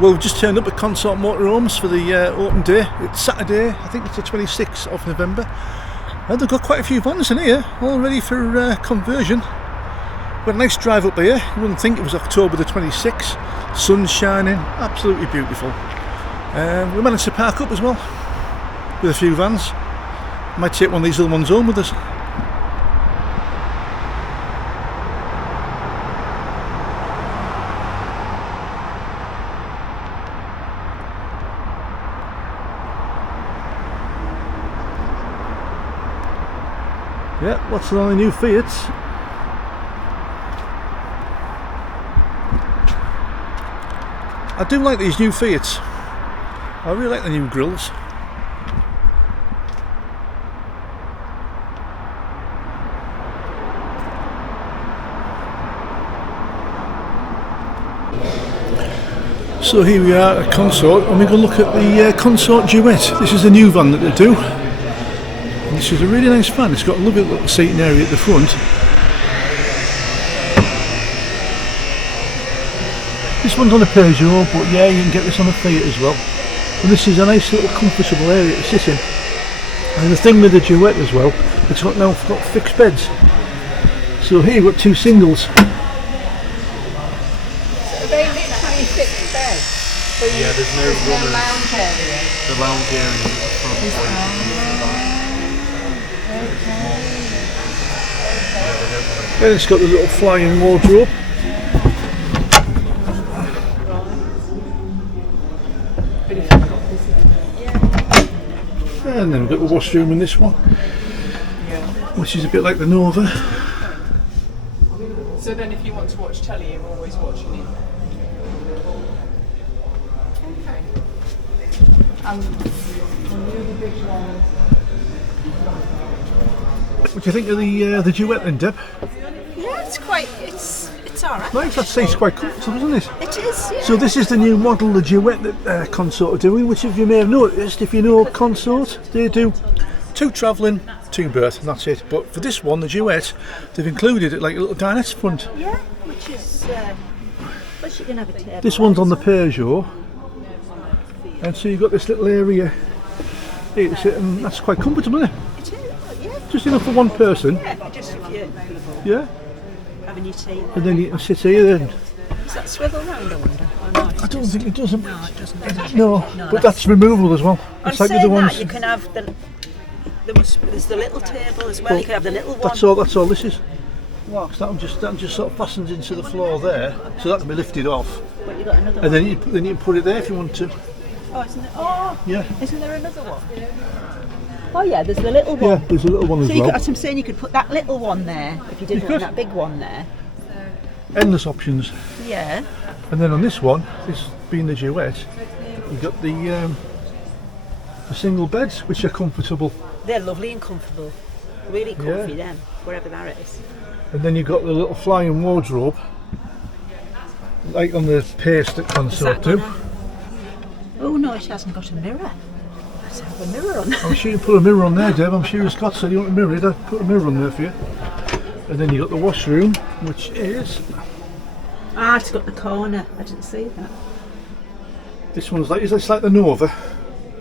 Well, we've just turned up at CONSORT MOTORHOMES for the open day. It's Saturday, I think it's the 26th of November. And they've got quite a few vans in here, all ready for conversion. We've got a nice drive up here. You wouldn't think it was October the 26th. Sun's shining, absolutely beautiful. We managed to park up as well with a few vans. Might take one of these little ones home with us. Yeah, lots of the new Fiats. I do like these new Fiats. I really like the new grills. So here we are at CONSORT, and we're going to look at the CONSORT Duet. This is the new van that they do. And this is a really nice van. It's got a lovely little seating area at the front. This one's on a Peugeot, but yeah, you can get this on a Fiat as well. And this is a nice little comfortable area to sit in. And the thing with the Duet as well, it's now got fixed beds. So here we've got two singles. Yeah, there's no lounge area. The lounge area is at the front. And it's got the little flying wardrobe. And then we've got the washroom in this one, which is a bit like the Nova. So then if you want to watch telly, you're always watching it. What do you think of the Duet then, Deb? Yeah, it's alright. Nice, that seat's quite comfortable, isn't it? It is, yeah. So this is the new model, the Duet that CONSORT are doing, which if you may have noticed, if you know CONSORT, they do 2 travelling, 2 berth, and that's it. But for this one, the Duet, they've included it like a little dinette front. Yeah, which is, but you can have a table. This one's on the Peugeot, and so you've got this little area here to sit, and that's quite comfortable, isn't it? It is, yeah. Just enough for one person. Yeah, just if you're Yeah. having your tea. And then you can sit here then. Does that swivel round, I wonder? Or not? I don't think it doesn't. No, it doesn't. Does it? No, but that's removable as well. I'm It's like saying the ones. that you can have there's the little table as well. You can have the little one. That's all this is. What? So that just sort of fastens into the floor there, so that can be lifted off. But you got another And one. then you can put it there if you want to. Oh, isn't it? Oh, Yeah. isn't there another one? Oh yeah, there's the little one. Yeah, there's a little one as So you well. could, as I'm saying, you could put that little one there if you didn't want that big one there. Endless options. Yeah. And then on this one, this being the Duet, you've got the single beds, which are comfortable. They're lovely and comfortable. Really comfy them, wherever that is. And then you've got the little flying wardrobe, like on the Pace that CONSORT do. Oh no, it hasn't got a mirror. Let's have a mirror on. I'm sure you put a mirror on there, Deb. I'm sure Scott said you want a mirror. I'd put a mirror on there for you. And then you've got the washroom, which is... Ah, it's got the corner. I didn't see that. This one's like, it's like the Nova.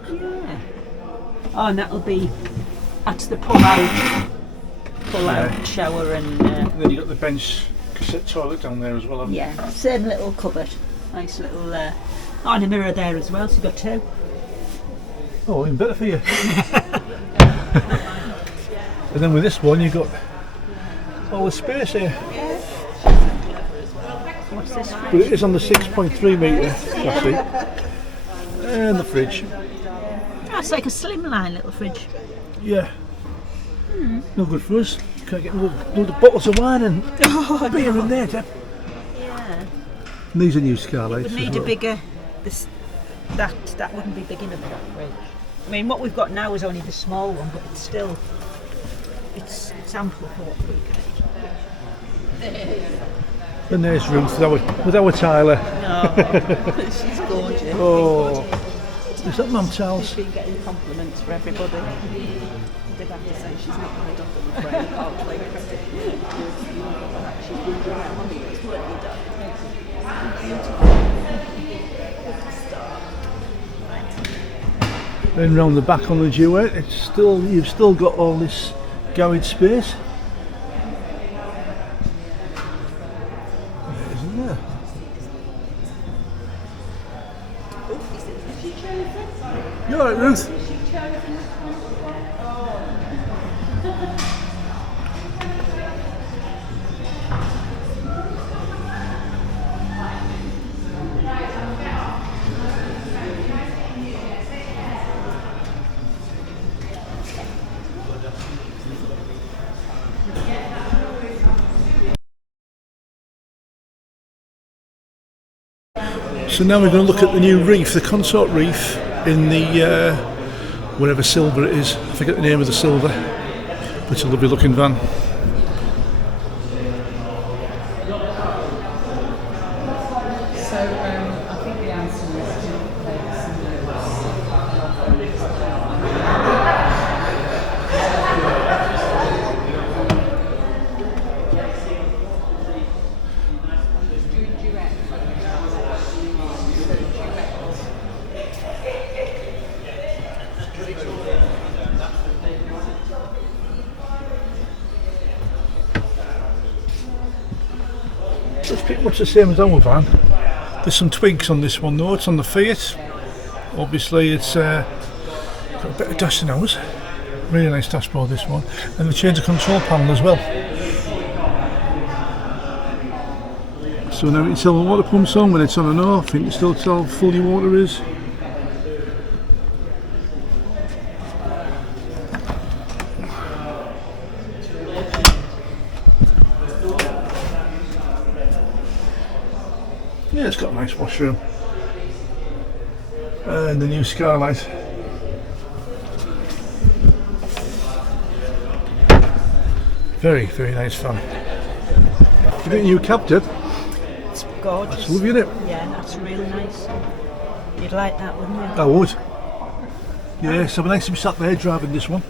Yeah. Oh, and that'll be... That's the pull out shower and... And then you've got the bench cassette toilet down there as well, haven't you? Yeah, same little cupboard. Nice little... Oh, and a mirror there as well, so you've got 2. Oh, even better for you. And then with this one, you've got all the space here. What's this? But it is on the 6.3 metre chassis. And the fridge. Oh, it's like a slimline little fridge. Yeah. No good for us. Can't get loads of bottles of wine and beer in there, Deb. Yeah. And these are new car lights. Would need a bigger... That wouldn't be big enough for that fridge. I mean, what we've got now is only the small one, but it's still... It's ample for what we could. And there's Ruth with our Tyler. No, she's gorgeous. Oh, is that Mum Charles? She's been getting compliments for everybody. They'd have to say she's not made up, I'm afraid. I can't play credit. She's been doing that money that's work you done. Then round the back on the duet, you've still got all this garage space. Isn't there? You alright, Ruth? So now we're going to look at the new reef, the CONSORT reef in the whatever silver it is. I forget the name of the silver, but it's a lovely looking van. So I think the answer is to play some It's pretty much the same as our van. There's some tweaks on this one though. It's on the Fiat. Obviously it's got a bit of dash than ours. Really nice dashboard this one. And we changed the control panel as well. So now you can tell the water pump's on when it's on and off. You can still tell how full your water is. Yeah, it's got a nice washroom. And the new skylight. Very, very nice fan. You think you kept it? It's gorgeous. That's lovely, isn't it? Yeah, that's really nice. You'd like that, wouldn't you? I would. Yeah, so nice to be sat there driving this one.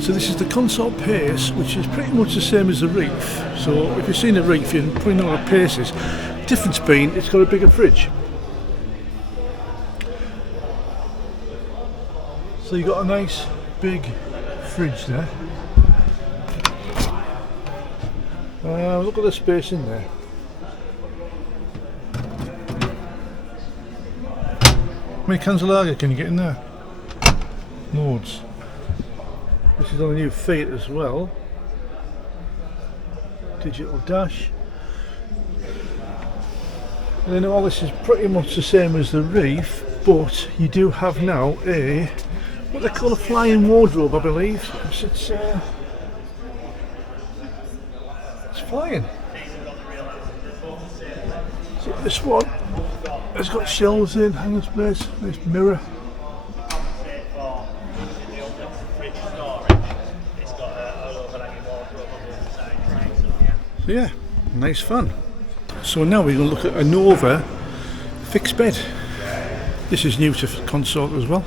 So this is the CONSORT Pace, which is pretty much the same as the Reef. So if you've seen the Reef, you probably know what a Pace is. Difference being, it's got a bigger fridge. So you've got a nice big fridge there. Look at the space in there. How many cans of lager can you get in there? Loads. This is on a new Fiat as well. Digital dash. And then all this is pretty much the same as the Reef, but you do have now a what they call a flying wardrobe, I believe. It's flying. So this one has got shelves in, hangers place, nice mirror. So yeah, nice fun. So now we're going to look at a Nova fixed bed. This is new to CONSORT as well.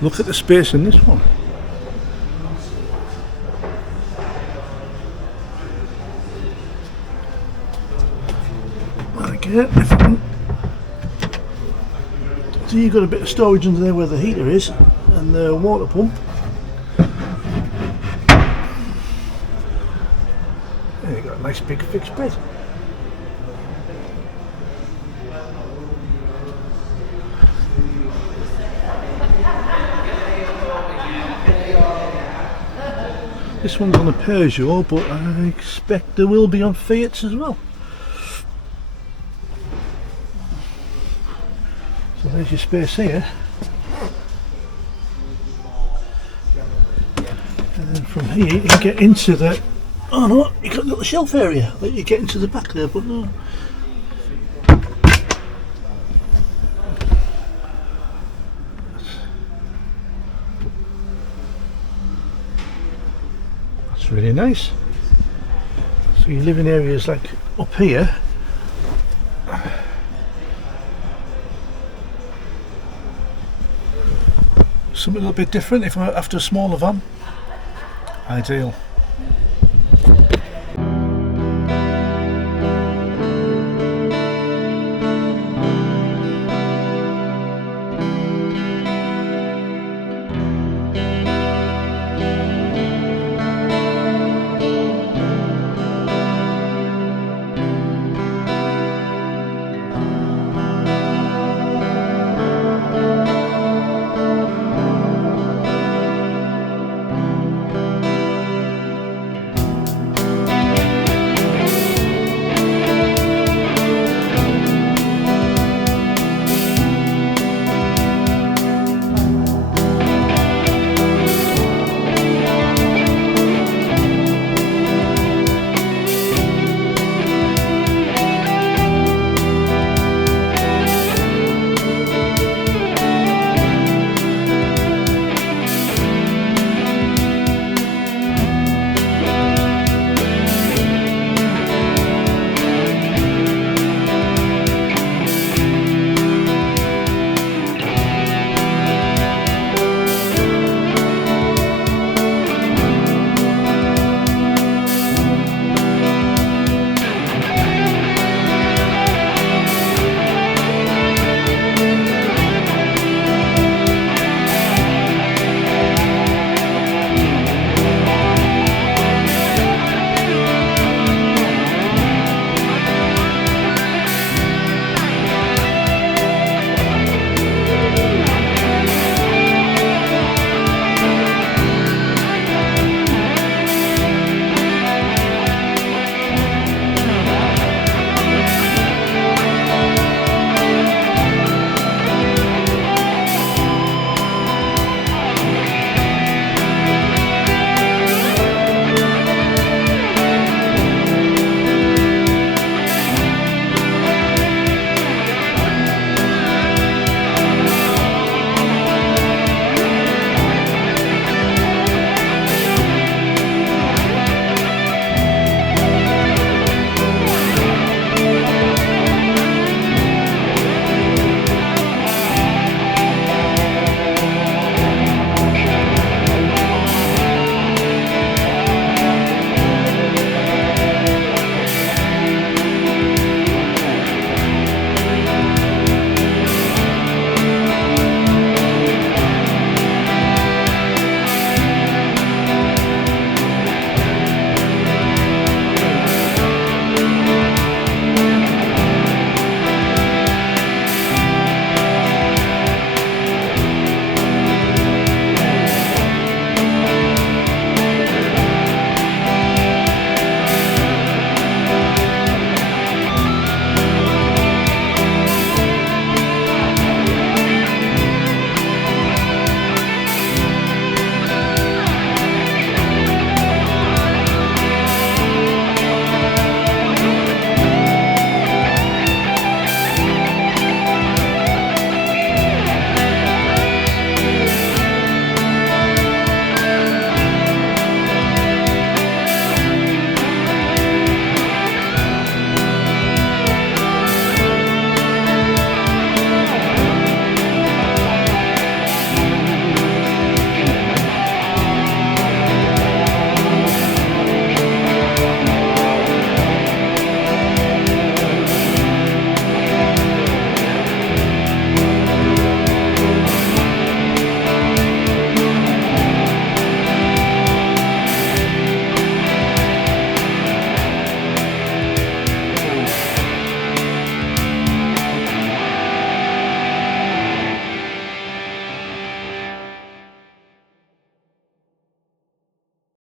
Look at the space in this one. And again, so you've got a bit of storage under there where the heater is and the water pump. And you've got a nice big fixed bed. This one's on a Peugeot, but I expect there will be on Fiats as well. So there's your space here. And then from here you can get into the... Oh no, you've got a little shelf area. Like you get into the back there, but no. Really nice. So you live in areas like up here, something a little bit different if I'm after a smaller van, ideal.